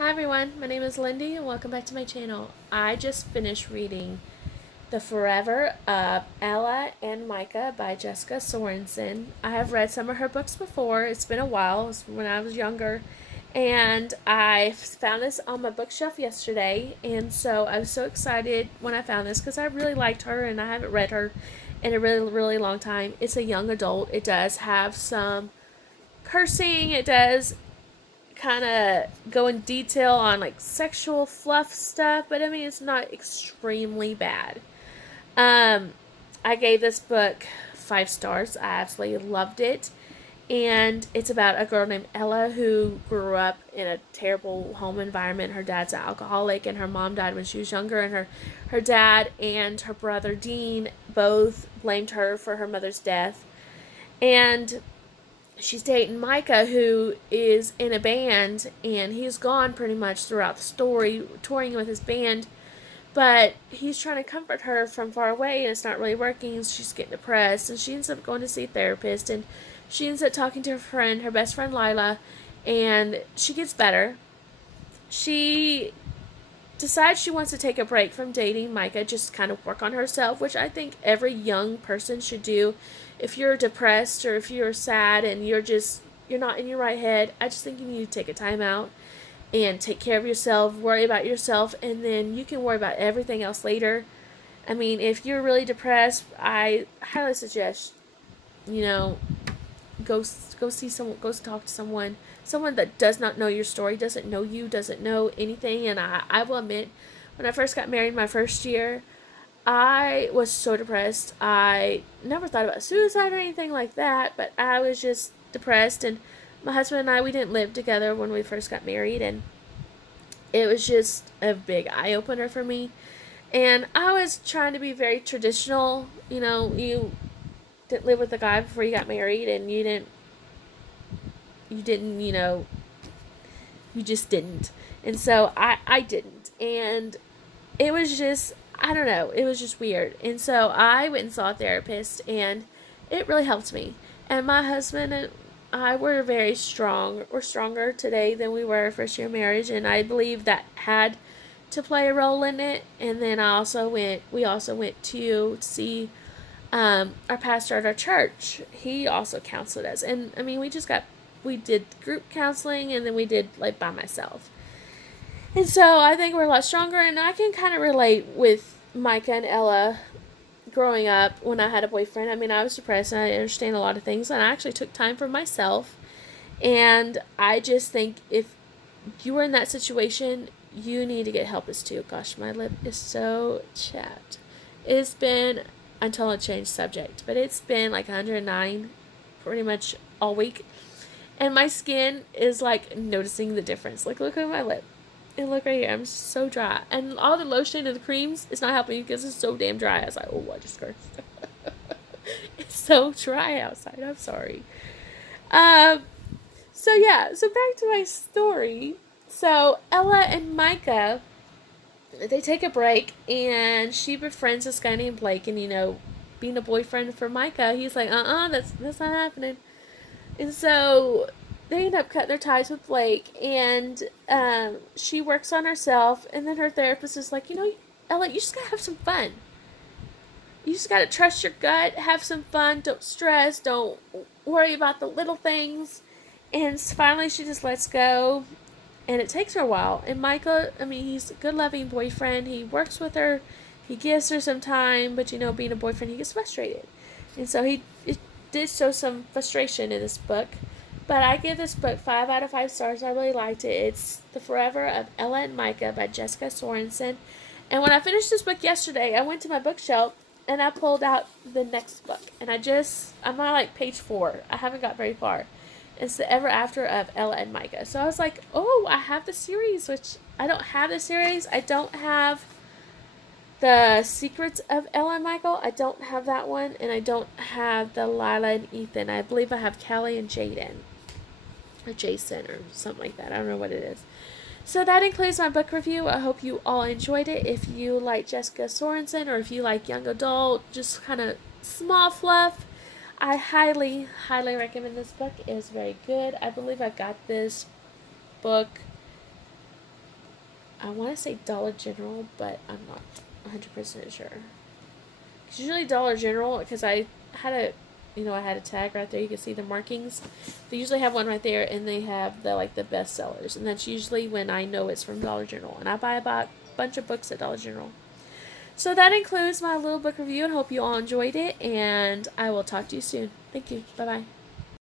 Hi everyone, my name is Lindy and welcome back to my channel. I just finished reading The Forever of Ella and Micha by Jessica Sorensen. I have read some of her books before. It's been a while. It was when I was younger. And I found this on my bookshelf yesterday. And so I was so excited when I found this because I really liked her and I haven't read her in a really, really long time. It's a young adult. It does have some cursing. It does kind of go in detail on like sexual fluff stuff, but I mean it's not extremely bad. Um, I gave this book 5 stars. I absolutely loved it, and it's about a girl named Ella who grew up in a terrible home environment. Her dad's an alcoholic, and her mom died when she was younger. And her dad and her brother Dean both blamed her for her mother's death, and she's dating Micha, who is in a band, and he's gone pretty much throughout the story, touring with his band. But he's trying to comfort her from far away, and it's not really working. She's getting depressed, and she ends up going to see a therapist, and she ends up talking to her friend, her best friend Lila, and she gets better. She decides she wants to take a break from dating Micha, just kind of work on herself, which I think every young person should do. If you're depressed or if you're sad and you're not in your right head, I just think you need to take a time out and take care of yourself, worry about yourself, and then you can worry about everything else later. I mean, if you're really depressed, I highly suggest, you know, go see someone, go talk to someone that does not know your story, doesn't know you, doesn't know anything. And I will admit, when I first got married my first year, I was so depressed. I never thought about suicide or anything like that, but I was just depressed. And my husband and I, we didn't live together when we first got married, and it was just a big eye opener for me. And I was trying to be very traditional. You didn't live with a guy before you got married, and you didn't, you just didn't. And so I didn't. And it was just, I don't know, it was just weird. And so I went and saw a therapist, and it really helped me. And my husband and I were very strong. We're stronger today than we were first year marriage, and I believe that had to play a role in it. And then we also went to see our pastor at our church. He also counseled us. And I mean, we did group counseling, and then we did like by myself. And so I think we're a lot stronger, and I can kind of relate with Micha and Ella growing up when I had a boyfriend. I mean, I was depressed, and I understand a lot of things, and I actually took time for myself. And I just think if you were in that situation, you need to get help as too. Gosh, my lip is so chapped. It's been, until I changed subject, but it's been like 109 pretty much all week. And my skin is like noticing the difference. Like, look at my lip. And look right here, I'm so dry. And all the lotion and the creams is not helping because it's so damn dry. I was like, oh, I just cursed. It's so dry outside. I'm sorry. Um, so yeah, so back to my story. So Ella and Micha, they take a break, and she befriends this guy named Blake. And being a boyfriend for Micha, he's like, that's not happening. And so they end up cutting their ties with Blake, and she works on herself. And then her therapist is like, Ella, you just gotta have some fun. You just gotta trust your gut, have some fun, don't stress, don't worry about the little things. And finally, she just lets go, and it takes her a while. And Micha, I mean, he's a good, loving boyfriend. He works with her, he gives her some time, but being a boyfriend, he gets frustrated. And so it did show some frustration in this book. But I give this book 5 out of 5 stars. I really liked it. It's The Forever of Ella and Micha by Jessica Sorensen. And when I finished this book yesterday, I went to my bookshelf and I pulled out the next book. And I'm on like page 4. I haven't got very far. It's The Ever After of Ella and Micha. So I was like, oh, I have the series, which I don't have the series. I don't have The Secrets of Ella and Michael. I don't have that one. And I don't have the Lila and Ethan. I believe I have Callie and Jaden. Or Jason or something like that. I don't know what it is. So that includes my book review. I hope you all enjoyed it. If you like Jessica Sorensen, or if you like young adult, just kind of small fluff, I highly, highly recommend this book. It is very good. I believe I got this book I want to say Dollar General, but I'm not 100% sure. It's usually Dollar General because I had a tag right there. You can see the markings. They usually have one right there, and they have the best sellers, and that's usually when I know it's from Dollar General. And I buy a bunch of books at Dollar General. So that includes my little book review, and hope you all enjoyed it. And I will talk to you soon. Thank you. Bye bye.